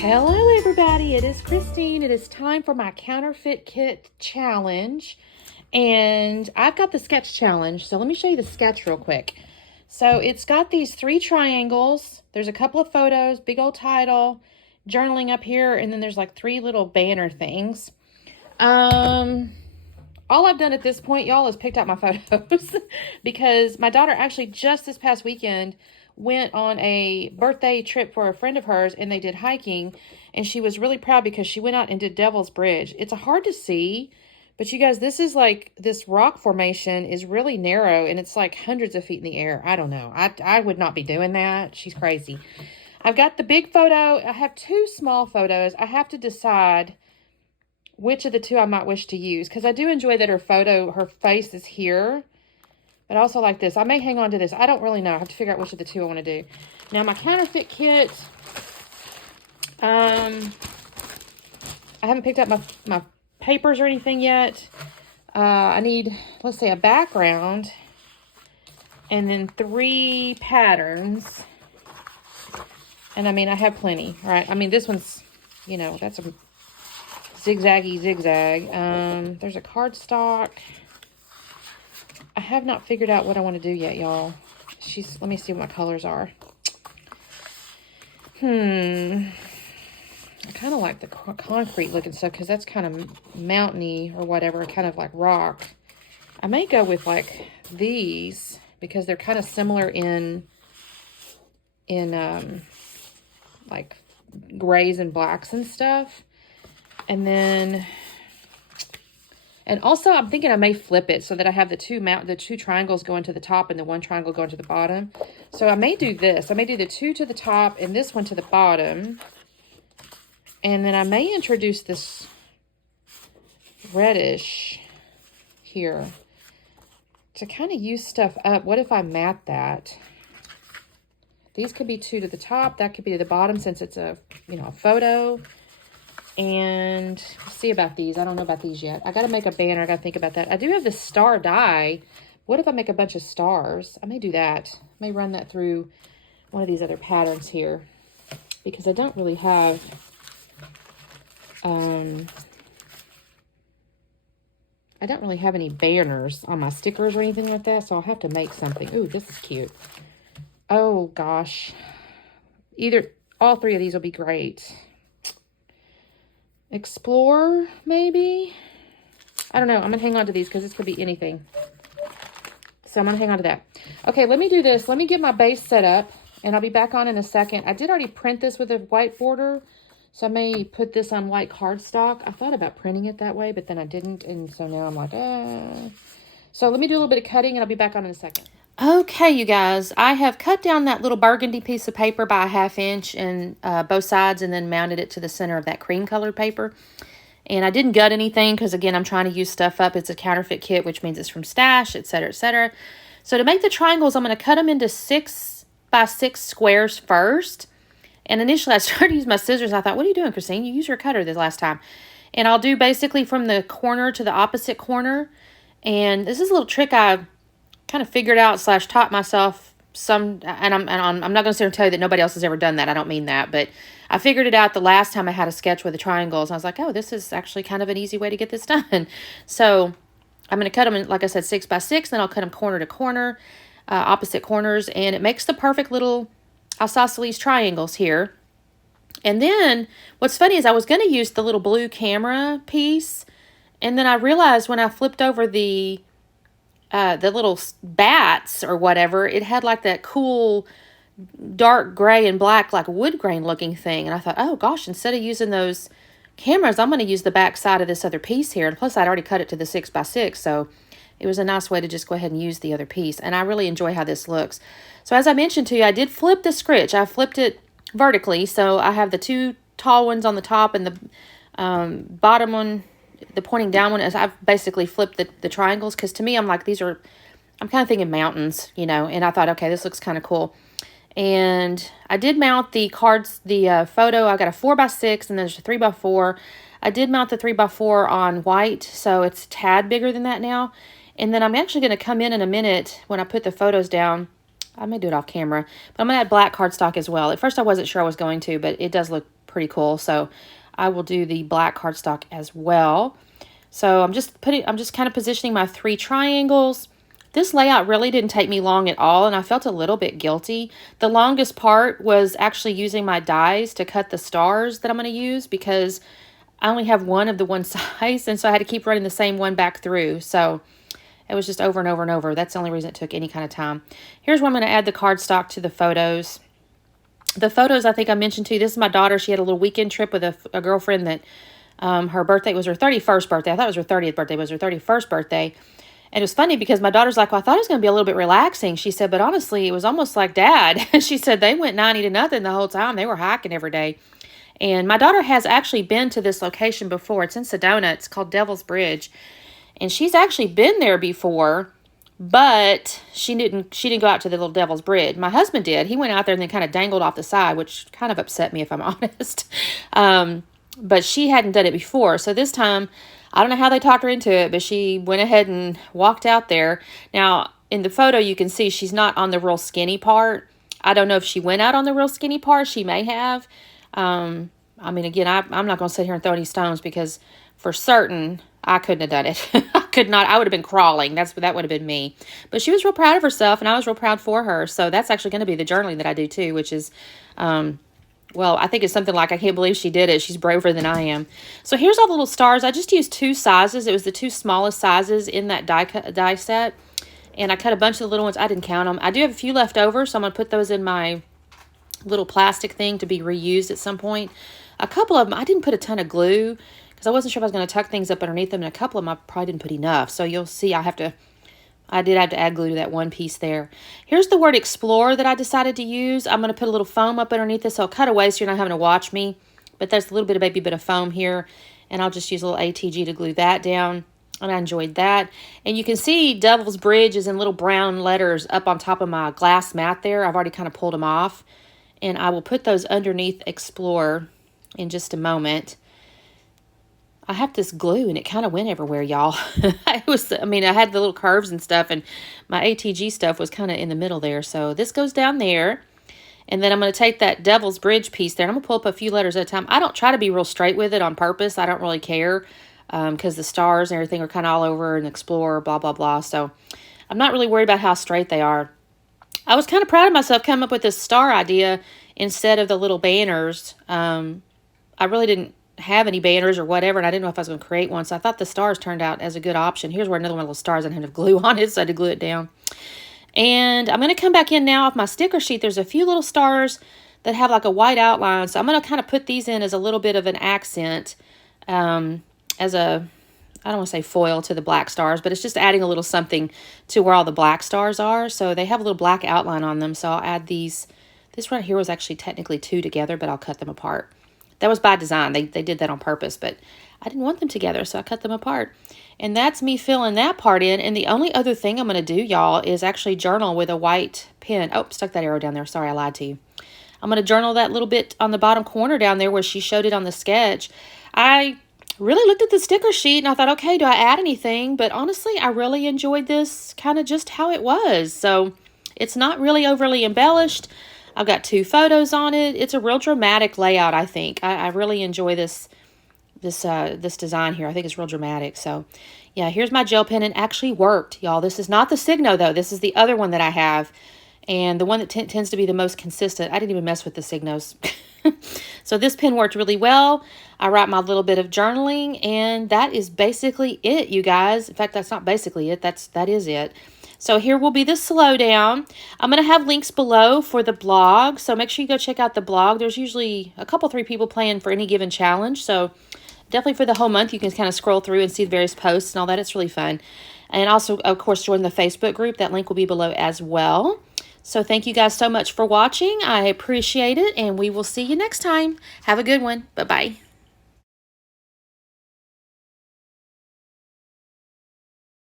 Hello everybody, it is Christine. It is time for my Counterfeit Kit challenge. And I've got the sketch challenge, so let me show you the sketch real quick. So it's got these 3 triangles. There's a couple of photos, big old title, journaling up here, and then there's like 3 little banner things. All I've done at this point, y'all, is picked out my photos because my daughter actually just this past weekend went on a birthday trip for a friend of hers, and they did hiking, and she was really proud because she went out and did Devil's Bridge. It's hard to see, but you guys, this is like, this rock formation is really narrow, and it's like hundreds of feet in the air. I don't know. I would not be doing that. She's crazy. I've got the big photo. I have 2 small photos. I have to decide which of the 2 I might wish to use, because I do enjoy that her face is here. But I also like this. I may hang on to this. I don't really know. I have to figure out which of the 2 I want to do. Now, my Counterfeit Kit. I haven't picked up my papers or anything yet. I need, let's say, a background. And then 3 patterns. And, I mean, I have plenty. All right. I mean, this one's, you know, that's a zigzaggy zigzag. There's a cardstock. I have not figured out what I want to do yet, y'all. Let me see what my colors are. I kind of like the concrete looking stuff because that's kind of mountainy or whatever, kind of like rock. I may go with like these because they're kind of similar in like grays and blacks and stuff. And then, and also I'm thinking I may flip it so that I have the two triangles going to the top and the 1 triangle going to the bottom. So I may do this. I may do the 2 to the top and this one to the bottom. And then I may introduce this reddish here to kind of use stuff up. What if I matte that? These could be 2 to the top. That could be to the bottom since it's a, you know, a photo. And we'll see about these. I don't know about these yet. I got to make a banner. I got to think about that. I do have this star die. What if I make a bunch of stars? I may do that. I may run that through one of these other patterns here because I don't really have, I don't really have any banners on my stickers or anything like that. So I'll have to make something. Ooh, this is cute. Oh gosh. All 3 of these will be great. Explore, maybe? I don't know. I'm going to hang on to these because this could be anything. So I'm going to hang on to that. Okay, let me do this. Let me get my base set up, and I'll be back on in a second. I did already print this with a white border, so I may put this on white cardstock. I thought about printing it that way, but then I didn't, and so now I'm like, So let me do a little bit of cutting, and I'll be back on in a second. Okay, you guys, I have cut down that little burgundy piece of paper by a 1/2 inch and both sides and then mounted it to the center of that cream colored paper. And I didn't gut anything because, again, I'm trying to use stuff up. It's a counterfeit kit, which means it's from Stash, etc., etc. So to make the triangles, I'm going to cut them into 6 by 6 squares first. And initially, I started using my scissors. I thought, what are you doing, Christine? You used your cutter this last time. And I'll do basically from the corner to the opposite corner. And this is a little trick I kind of figured out / taught myself some, and I'm not going to sit here and tell you that nobody else has ever done that. I don't mean that, but I figured it out the last time I had a sketch with the triangles. I was like, oh, this is actually kind of an easy way to get this done. So I'm going to cut them in, like I said, 6 by 6. Then I'll cut them corner to corner, opposite corners, and it makes the perfect little isosceles triangles here. And then what's funny is I was going to use the little blue camera piece, and then I realized when I flipped over the little bats or whatever, it had like that cool dark gray and black, like wood grain looking thing. And I thought, oh gosh, instead of using those cameras, I'm going to use the back side of this other piece here. And plus I'd already cut it to the 6 by 6. So it was a nice way to just go ahead and use the other piece. And I really enjoy how this looks. So as I mentioned to you, I did flip the scritch. I flipped it vertically. So I have the 2 tall ones on the top and the bottom one, the pointing down one, is I've basically flipped the triangles because to me, I'm like, I'm kind of thinking mountains, you know, and I thought, okay, this looks kind of cool. And I did mount the cards, the photo. I got a 4 by 6 and there's a 3 by 4. I did mount the 3 by 4 on white, so it's a tad bigger than that now. And then I'm actually going to come in a minute when I put the photos down. I may do it off camera, but I'm going to add black cardstock as well. At first I wasn't sure I was going to, but it does look pretty cool. So I will do the black cardstock as well. So I'm just kind of positioning my 3 triangles. This layout really didn't take me long at all, and I felt a little bit guilty. The longest part was actually using my dies to cut the stars that I'm going to use, because I only have one of the one size, and so I had to keep running the same one back through. So it was just over and over and over. That's the only reason it took any kind of time. Here's where I'm going to add the cardstock to the photos. The photos, I think I mentioned to you, this is my daughter. She had a little weekend trip with a girlfriend that her birthday was her 31st birthday. I thought it was her 30th birthday, but it was her 31st birthday. And it was funny because my daughter's like, well, I thought it was going to be a little bit relaxing. She said, but honestly, it was almost like Dad. She said they went 90-0 the whole time. They were hiking every day. And my daughter has actually been to this location before. It's in Sedona. It's called Devil's Bridge. And she's actually been there before, but she didn't go out to the little Devil's Bridge. My husband did. He went out there and then kind of dangled off the side, which kind of upset me if I'm honest. But she hadn't done it before. So this time, I don't know how they talked her into it, but she went ahead and walked out there. Now, in the photo, you can see she's not on the real skinny part. I don't know if she went out on the real skinny part. She may have. I mean, again, I'm not going to sit here and throw any stones, because for certain, I couldn't have done it. I could not. I would have been crawling. That would have been me. But she was real proud of herself, and I was real proud for her. So that's actually going to be the journaling that I do too, which is, well, I think it's something like, I can't believe she did it. She's braver than I am. So here's all the little stars. I just used 2 sizes. It was the 2 smallest sizes in that die set. And I cut a bunch of the little ones. I didn't count them. I do have a few left over, so I'm going to put those in my little plastic thing to be reused at some point. A couple of them, I didn't put a ton of glue because I wasn't sure if I was going to tuck things up underneath them. And a couple of them, I probably didn't put enough. So you'll see I did have to add glue to that one piece there. Here's the word explore that I decided to use. I'm going to put a little foam up underneath this. So I'll cut away so you're not having to watch me. But there's a little bit of baby bit of foam here. And I'll just use a little ATG to glue that down. And I enjoyed that. And you can see Devil's Bridge is in little brown letters up on top of my glass mat there. I've already kind of pulled them off. And I will put those underneath explore in just a moment. I have this glue and it kind of went everywhere, y'all. I had the little curves and stuff, and my ATG stuff was kind of in the middle there. So this goes down there. And then I'm going to take that Devil's Bridge piece there, and I'm going to pull up a few letters at a time. I don't try to be real straight with it on purpose. I don't really care because the stars and everything are kind of all over, and explore, blah, blah, blah. So I'm not really worried about how straight they are. I was kind of proud of myself coming up with this star idea instead of the little banners. I really didn't have any banners or whatever, and I didn't know if I was going to create one, so I thought the stars turned out as a good option. Here's where another one of those stars I didn't have glue on it, so I had to glue it down. And I'm going to come back in now off my sticker sheet. There's a few little stars that have like a white outline, so I'm going to kind of put these in as a little bit of an accent, as a, I don't want to say foil to the black stars, but it's just adding a little something to where all the black stars are. So they have a little black outline on them, so I'll add these. This right here was actually technically 2 together, but I'll cut them apart. That was by design. They did that on purpose, but I didn't want them together, so I cut them apart. And that's me filling that part in. And the only other thing I'm going to do, y'all, is actually journal with a white pen. Oh, stuck that arrow down there. Sorry, I lied to you. I'm going to journal that little bit on the bottom corner down there where she showed it on the sketch. I really looked at the sticker sheet and I thought, okay, do I add anything? But honestly, I really enjoyed this kind of just how it was. So it's not really overly embellished. I've got 2 photos on it. It's a real dramatic layout, I think. I really enjoy this design here. I think it's real dramatic. So, yeah, here's my gel pen. And actually worked, y'all. This is not the Signo, though. This is the other one that I have. And the one that tends to be the most consistent. I didn't even mess with the Signos. So this pen worked really well. I write my little bit of journaling. And that is basically it, you guys. In fact, that's not basically it. That is it. So here will be the slowdown. I'm going to have links below for the blog. So make sure you go check out the blog. There's usually a couple, 3 people playing for any given challenge. So definitely for the whole month, you can kind of scroll through and see the various posts and all that. It's really fun. And also, of course, join the Facebook group. That link will be below as well. So thank you guys so much for watching. I appreciate it. And we will see you next time. Have a good one. Bye-bye.